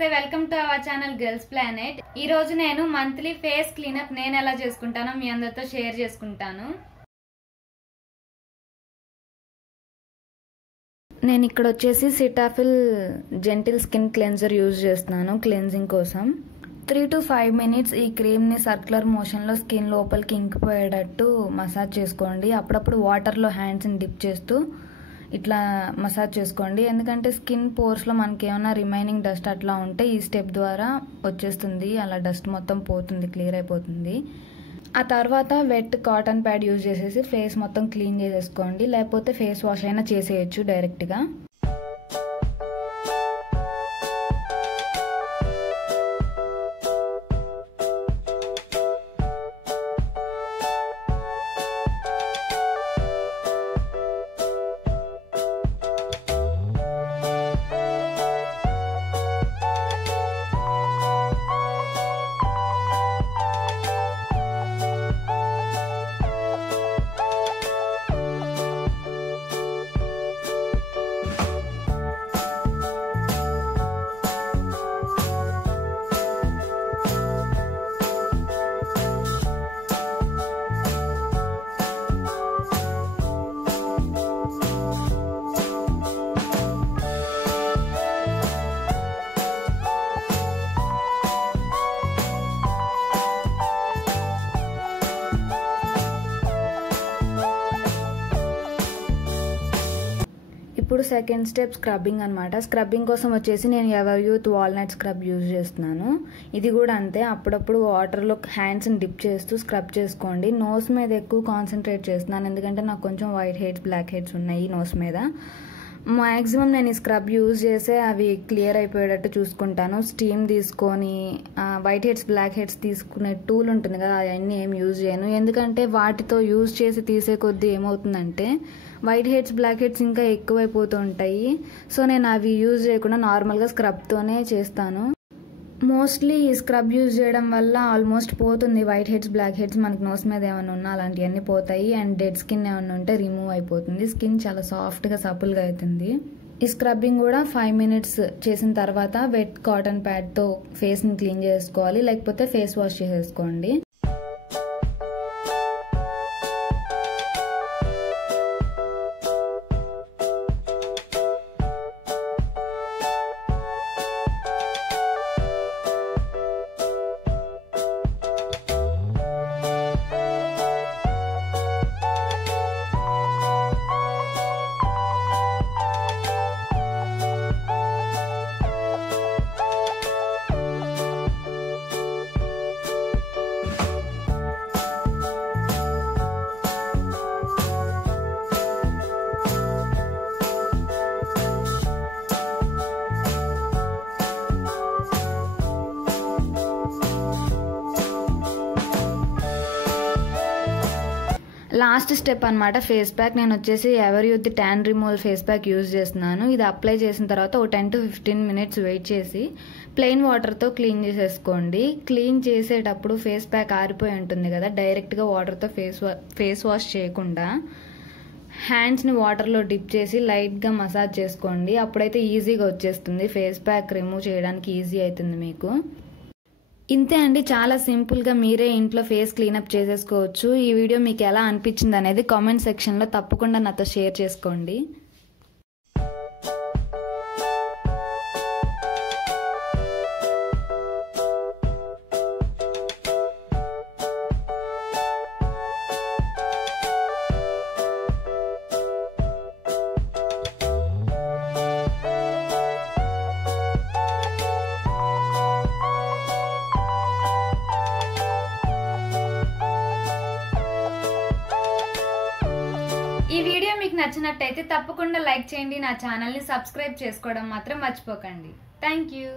నమస్తే welcome to our channel girls planet. ఈ రోజు నేను మంత్లీ ఫేస్ క్లీనప్ నేను ఎలా చేసుకుంటానో మీ అందరితో షేర్ చేసుకుంటాను. నేను ఇక్కడ వచ్చేసి Cetaphil gentle skin cleanser use చేస్తున్నాను క్లెన్జింగ్ కోసం. 3 to 5 minutes ఈ క్రీమ్ని సర్క్యులర్ మోషన్లో స్కిన్ లోపలికి ఇంకిపోయేటట్టు మసాజ్ చేసుకోండి. అప్పుడప్పుడు వాటర్లో హ్యాండ్స్ని డిప్ చేస్తూ ఇట్లా మసాజ్ చేసుకోండి. ఎందుకంటే స్కిన్ పోర్స్లో మనకి ఏమైనా రిమైనింగ్ డస్ట్ అట్లా ఉంటే ఈ స్టెప్ ద్వారా వచ్చేస్తుంది, అలా డస్ట్ మొత్తం పోతుంది, క్లియర్ అయిపోతుంది. ఆ తర్వాత వెట్ కాటన్ ప్యాడ్ యూజ్ చేసేసి ఫేస్ మొత్తం క్లీన్ చేసేసుకోండి, లేకపోతే ఫేస్ వాష్ అయినా చేసేయచ్చు డైరెక్ట్గా. ఇప్పుడు సెకండ్ స్టెప్ స్క్రబ్బింగ్ అనమాట. స్క్రబ్బింగ్ కోసం వచ్చేసి నేను ever youth walnut scrub use చేస్తున్నాను. ఇది కూడా అంతే, అప్పుడప్పుడు వాటర్లో హ్యాండ్స్ని డిప్ చేస్తూ స్క్రబ్ చేసుకోండి. నోస్ మీద ఎక్కువ కాన్సన్ట్రేట్ చేస్తున్నాను, ఎందుకంటే నాకు కొంచెం వైట్ హెడ్స్ బ్లాక్ హెడ్స్ ఉన్నాయి నోస్ మీద. మ్యాక్సిమం నేను ఈ స్క్రబ్ యూజ్ చేసే అవి క్లియర్ అయిపోయేటట్టు చూసుకుంటాను. స్టీమ్ తీసుకొని వైట్ హెడ్స్ బ్లాక్ హెడ్స్ తీసుకునే టూల్ ఉంటుంది కదా, అవన్నీ ఏం యూజ్ చేయను. ఎందుకంటే వాటితో యూజ్ చేసి తీసే కొద్దీ ఏమవుతుందంటే వైట్ హెడ్స్ బ్లాక్ హెడ్స్ ఇంకా ఎక్కువైపోతూ ఉంటాయి. సో నేను అవి యూజ్ చేయకుండా నార్మల్గా స్క్రబ్తోనే చేస్తాను. మోస్ట్లీ ఈ స్క్రబ్ యూజ్ చేయడం వల్ల ఆల్మోస్ట్ పోతుంది వైట్ హెడ్స్ బ్లాక్ హెడ్స్. మనకి నోస్ మీద ఏమైనా ఉన్నా అలాంటివన్నీ పోతాయి, అండ్ డెడ్ స్కిన్ ఏమైనా ఉంటే రిమూవ్ అయిపోతుంది. స్కిన్ చాలా సాఫ్ట్గా సపుల్గా అవుతుంది. ఈ స్క్రబ్బింగ్ కూడా 5 minutes చేసిన తర్వాత వెట్ కాటన్ ప్యాడ్తో ఫేస్ని క్లీన్ చేసుకోవాలి, లేకపోతే ఫేస్ వాష్ చేసేసుకోండి. లాస్ట్ స్టెప్ అనమాట ఫేస్ ప్యాక్. నేను వచ్చేసి ever youth tan removal face pack use చేస్తున్నాను. ఇది అప్లై చేసిన తర్వాత ఒక 10 to 15 minutes వెయిట్ చేసి ప్లెయిన్ వాటర్తో క్లీన్ చేసేసుకోండి. క్లీన్ చేసేటప్పుడు ఫేస్ ప్యాక్ ఆరిపోయి ఉంటుంది కదా, డైరెక్ట్గా వాటర్తో ఫేస్ వాష్ చేయకుండా హ్యాండ్స్ని వాటర్లో డిప్ చేసి లైట్గా మసాజ్ చేసుకోండి. అప్పుడైతే ఈజీగా వచ్చేస్తుంది, ఫేస్ ప్యాక్ రిమూవ్ చేయడానికి ఈజీ అవుతుంది మీకు. ఇంతే అండి, చాలా సింపుల్గా మీరే ఇంట్లో ఫేస్ క్లీనప్ చేసేసుకోవచ్చు. ఈ వీడియో మీకు ఎలా అనిపించింది అనేది కామెంట్ సెక్షన్లో తప్పకుండా నాతో షేర్ చేసుకోండి. ఈ వీడియో మీకు నచ్చినట్టయితే తప్పకుండా లైక్ చేయండి, నా ఛానల్ని సబ్స్క్రైబ్ చేసుకోవడం మాత్రం మర్చిపోకండి. Thank you.